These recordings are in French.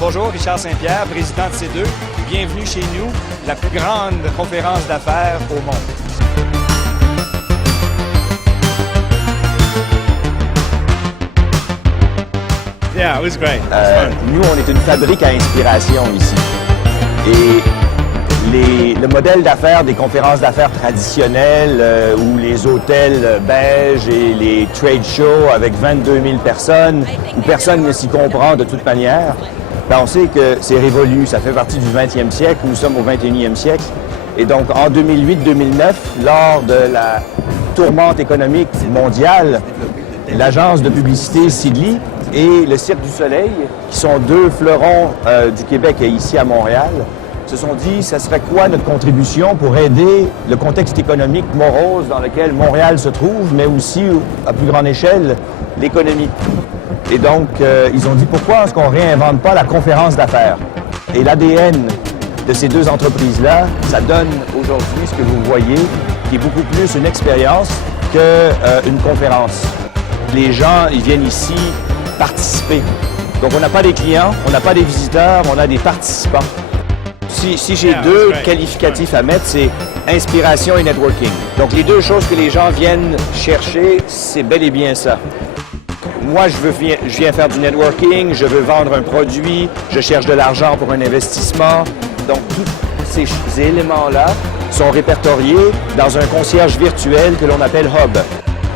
Bonjour, Richard Saint-Pierre, président de C2. Bienvenue chez nous, la plus grande conférence d'affaires au monde. Yeah, it was great. Nous, on est une fabrique à inspiration ici. Et le modèle d'affaires des conférences d'affaires traditionnelles où les hôtels beige et les trade shows avec 22 000 personnes, où personne ne s'y comprend de toute manière, ben on sait que c'est révolu. Ça fait partie du 20e siècle. Nous sommes au 21e siècle. Et donc, en 2008-2009, lors de la tourmente économique mondiale, l'agence de publicité Sidley et le Cirque du Soleil, qui sont deux fleurons du Québec et ici à Montréal, se sont dit, ça serait quoi notre contribution pour aider le contexte économique morose dans lequel Montréal se trouve, mais aussi, à plus grande échelle, l'économie. Et donc, ils ont dit, pourquoi est-ce qu'on ne réinvente pas la conférence d'affaires? Et l'ADN de ces deux entreprises-là, ça donne aujourd'hui ce que vous voyez, qui est beaucoup plus une expérience qu'une conférence. Les gens, ils viennent ici participer. Donc, on n'a pas des clients, on n'a pas des visiteurs, on a des participants. Si j'ai deux qualificatifs à mettre, c'est inspiration et networking. Donc, les deux choses que les gens viennent chercher, c'est bel et bien ça. Moi, je viens faire du networking, je veux vendre un produit, je cherche de l'argent pour un investissement. Donc, tous ces éléments-là sont répertoriés dans un concierge virtuel que l'on appelle Hub.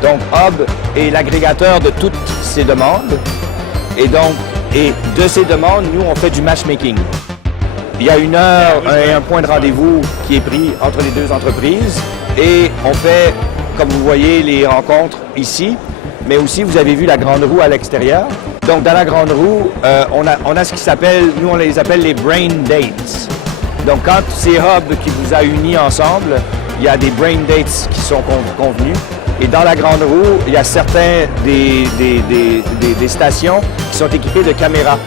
Donc, Hub est l'agrégateur de toutes ces demandes. Et de ces demandes, nous, on fait du matchmaking. Il y a une heure et un point de rendez-vous qui est pris entre les deux entreprises. Et on fait, comme vous voyez, les rencontres ici. Mais aussi, vous avez vu la grande roue à l'extérieur. Donc, dans la grande roue, on a ce qui s'appelle, nous, on les appelle les brain dates. Donc, quand c'est Hub qui vous a unis ensemble, il y a des brain dates qui sont convenus. Et dans la grande roue, il y a certains des stations qui sont équipées de caméras.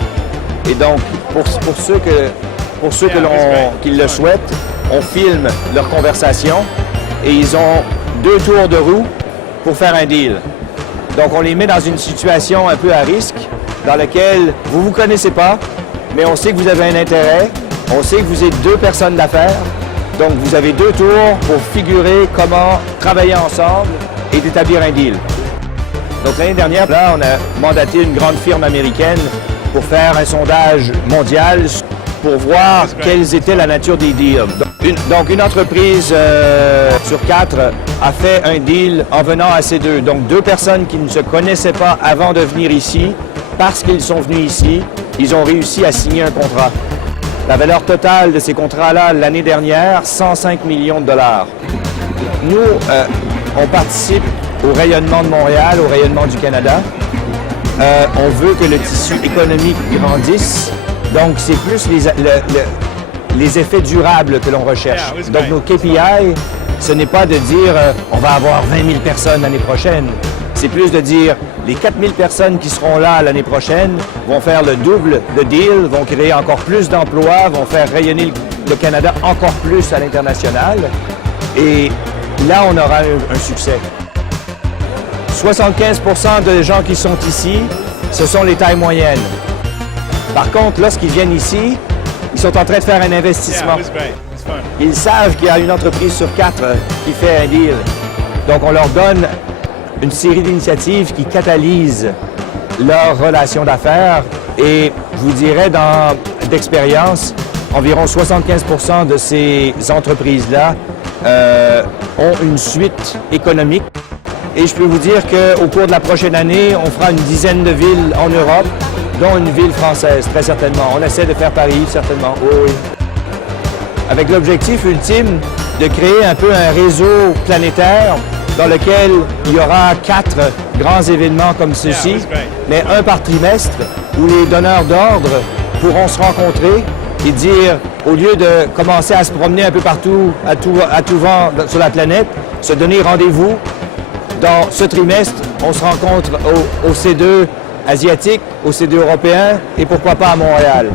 Et donc, pour ceux qui le souhaitent, on filme leur conversation et ils ont 2 tours de roue pour faire un deal. Donc, on les met dans une situation un peu à risque, dans laquelle vous ne vous connaissez pas, mais on sait que vous avez un intérêt, on sait que vous êtes 2 personnes d'affaires, donc vous avez 2 tours pour figurer comment travailler ensemble et d'établir un deal. Donc, l'année dernière, là, on a mandaté une grande firme américaine pour faire un sondage mondial pour voir quelle était la nature des deals. Donc, une entreprise sur 4 a fait un deal en venant à ces 2. Donc, 2 personnes qui ne se connaissaient pas avant de venir ici, parce qu'ils sont venus ici, ils ont réussi à signer un contrat. La valeur totale de ces contrats-là, l'année dernière, 105 millions de dollars. Nous, on participe au rayonnement de Montréal, au rayonnement du Canada. On veut que le tissu économique grandisse. Donc, c'est plus les effets durables que l'on recherche. Donc, nos KPI, ce n'est pas de dire on va avoir 20 000 personnes l'année prochaine. C'est plus de dire les 4 000 personnes qui seront là l'année prochaine vont faire le double de deals, vont créer encore plus d'emplois, vont faire rayonner le Canada encore plus à l'international. Et là, on aura un succès. 75 % des gens qui sont ici, ce sont les tailles moyennes. Par contre, lorsqu'ils viennent ici, ils sont en train de faire un investissement. Ils savent qu'il y a une entreprise sur 4 qui fait un deal. Donc, on leur donne une série d'initiatives qui catalysent leur relation d'affaires. Et je vous dirais, d'expérience, environ 75 % de ces entreprises-là ont une suite économique. Et je peux vous dire qu'au cours de la prochaine année, on fera une dizaine de villes en Europe, dont une ville française, très certainement. On essaie de faire Paris, certainement. Oui. Avec l'objectif ultime de créer un peu un réseau planétaire dans lequel il y aura 4 grands événements comme ceci, mais un par trimestre, où les donneurs d'ordre pourront se rencontrer et dire, au lieu de commencer à se promener un peu partout, à tout vent sur la planète, se donner rendez-vous. Dans ce trimestre, on se rencontre au C2 asiatique, au C2 européen et pourquoi pas à Montréal.